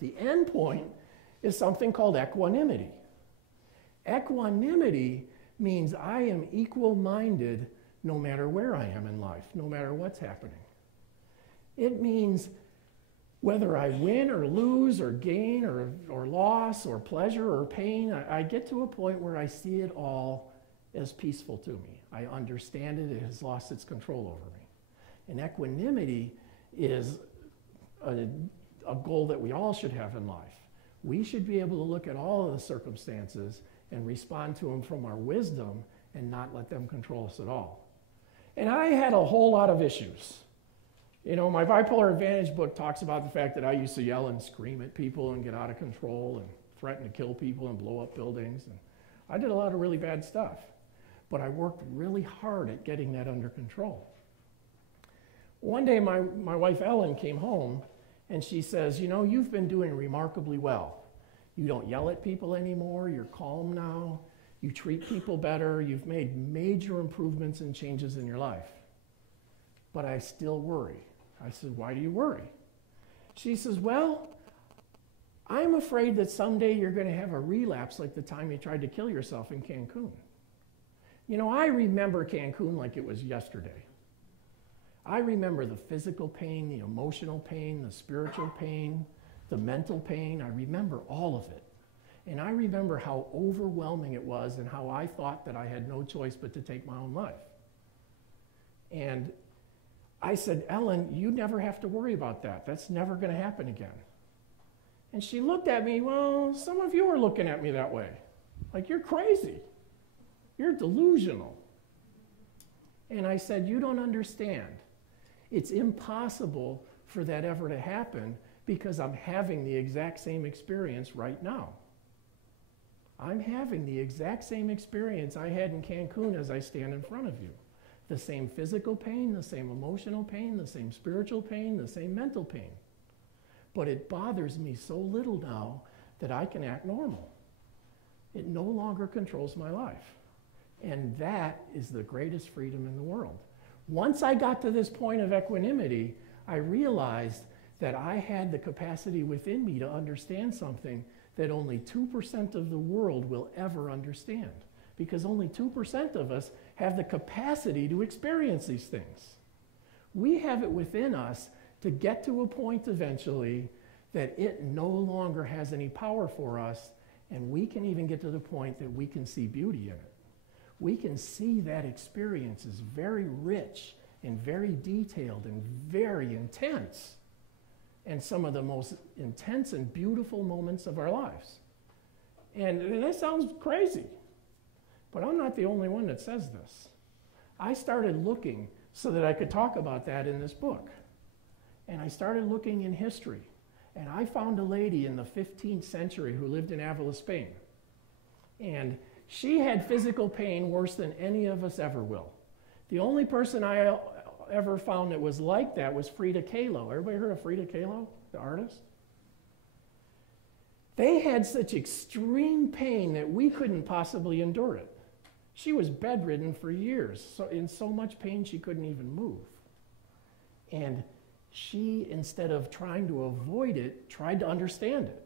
The end point is something called equanimity. Equanimity means I am equal-minded no matter where I am in life, no matter what's happening. It means whether I win or lose or gain or loss or pleasure or pain, I get to a point where I see it all as peaceful to me. I understand it. It has lost its control over me. And equanimity is a goal that we all should have in life. We should be able to look at all of the circumstances and respond to them from our wisdom and not let them control us at all. And I had a whole lot of issues. You know, my Bipolar Advantage book talks about the fact that I used to yell and scream at people and get out of control and threaten to kill people and blow up buildings. And I did a lot of really bad stuff. But I worked really hard at getting that under control. One day my wife Ellen came home and she says, you know, you've been doing remarkably well. You don't yell at people anymore. You're calm now. You treat people better. You've made major improvements and changes in your life. But I still worry. I said, why do you worry? She says, well, I'm afraid that someday you're going to have a relapse like the time you tried to kill yourself in Cancun. You know, I remember Cancun like it was yesterday. I remember the physical pain, the emotional pain, the spiritual pain, the mental pain. I remember all of it. And I remember how overwhelming it was and how I thought that I had no choice but to take my own life. And I said, Ellen, you never have to worry about that. That's never going to happen again. And she looked at me, well, some of you are looking at me that way. Like, you're crazy. You're delusional. And I said, you don't understand. It's impossible for that ever to happen because I'm having the exact same experience right now. I'm having the exact same experience I had in Cancun as I stand in front of you. The same physical pain, the same emotional pain, the same spiritual pain, the same mental pain. But it bothers me so little now that I can act normal. It no longer controls my life. And that is the greatest freedom in the world. Once I got to this point of equanimity, I realized that I had the capacity within me to understand something that only 2% of the world will ever understand. Because only 2% of us have the capacity to experience these things. We have it within us to get to a point eventually that it no longer has any power for us, and we can even get to the point that we can see beauty in it. We can see that experience is very rich and very detailed and very intense, and some of the most intense and beautiful moments of our lives. And that sounds crazy, but I'm not the only one that says this. I started looking so that I could talk about that in this book. And I started looking in history. And I found a lady in the 15th century who lived in Avila, Spain. And she had physical pain worse than any of us ever will. The only person I ever found that was like that was Frida Kahlo. Everybody heard of Frida Kahlo, the artist? They had such extreme pain that we couldn't possibly endure it. She was bedridden for years, in so much pain she couldn't even move. And she, instead of trying to avoid it, tried to understand it.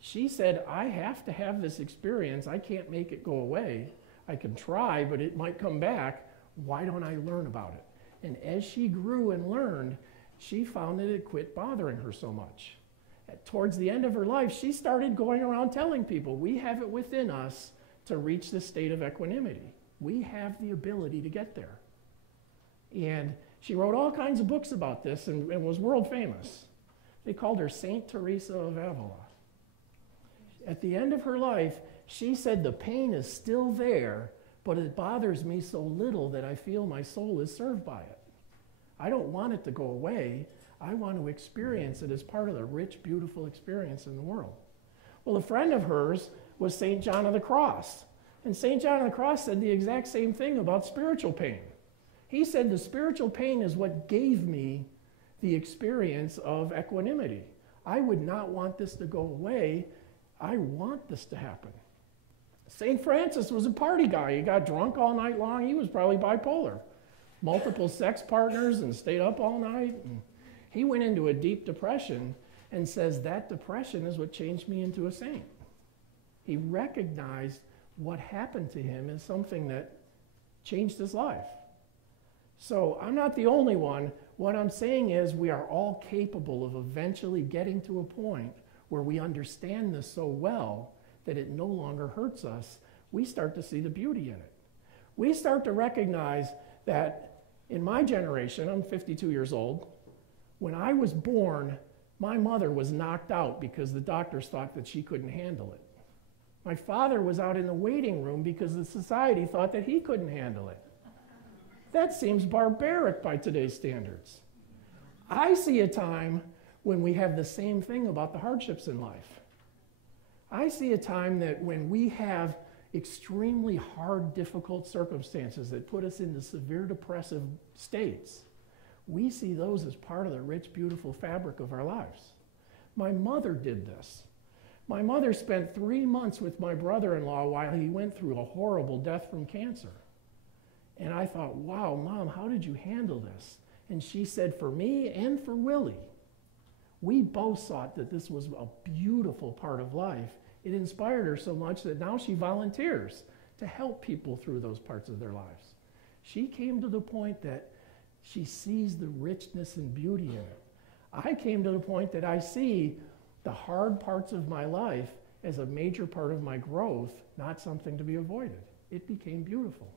She said, I have to have this experience. I can't make it go away. I can try, but it might come back. Why don't I learn about it? And as she grew and learned, she found that it quit bothering her so much. Towards the end of her life, she started going around telling people, we have it within us to reach this state of equanimity. We have the ability to get there. And she wrote all kinds of books about this and was world famous. They called her Saint Teresa of Avila. At the end of her life, she said the pain is still there, but it bothers me so little that I feel my soul is served by it. I don't want it to go away. I want to experience it as part of the rich, beautiful experience in the world. Well, a friend of hers was St. John of the Cross. And St. John of the Cross said the exact same thing about spiritual pain. He said the spiritual pain is what gave me the experience of equanimity. I would not want this to go away. I want this to happen. St. Francis was a party guy. He got drunk all night long. He was probably bipolar. Multiple sex partners and stayed up all night. And he went into a deep depression. and says that depression is what changed me into a saint. He recognized what happened to him as something that changed his life. So I'm not the only one. What I'm saying is we are all capable of eventually getting to a point where we understand this so well that it no longer hurts us. We start to see the beauty in it. We start to recognize that in my generation, I'm 52 years old, when I was born, my mother was knocked out because the doctors thought that she couldn't handle it. My father was out in the waiting room because the society thought that he couldn't handle it. That seems barbaric by today's standards. I see a time when we have the same thing about the hardships in life. I see a time that when we have extremely hard, difficult circumstances that put us into severe depressive states, we see those as part of the rich, beautiful fabric of our lives. My mother did this. My mother spent 3 months with my brother-in-law while he went through a horrible death from cancer. And I thought, wow, Mom, how did you handle this? And she said, for me and for Willie, we both thought that this was a beautiful part of life. It inspired her so much that now she volunteers to help people through those parts of their lives. She came to the point that she sees the richness and beauty in it. I came to the point that I see the hard parts of my life as a major part of my growth, not something to be avoided. It became beautiful.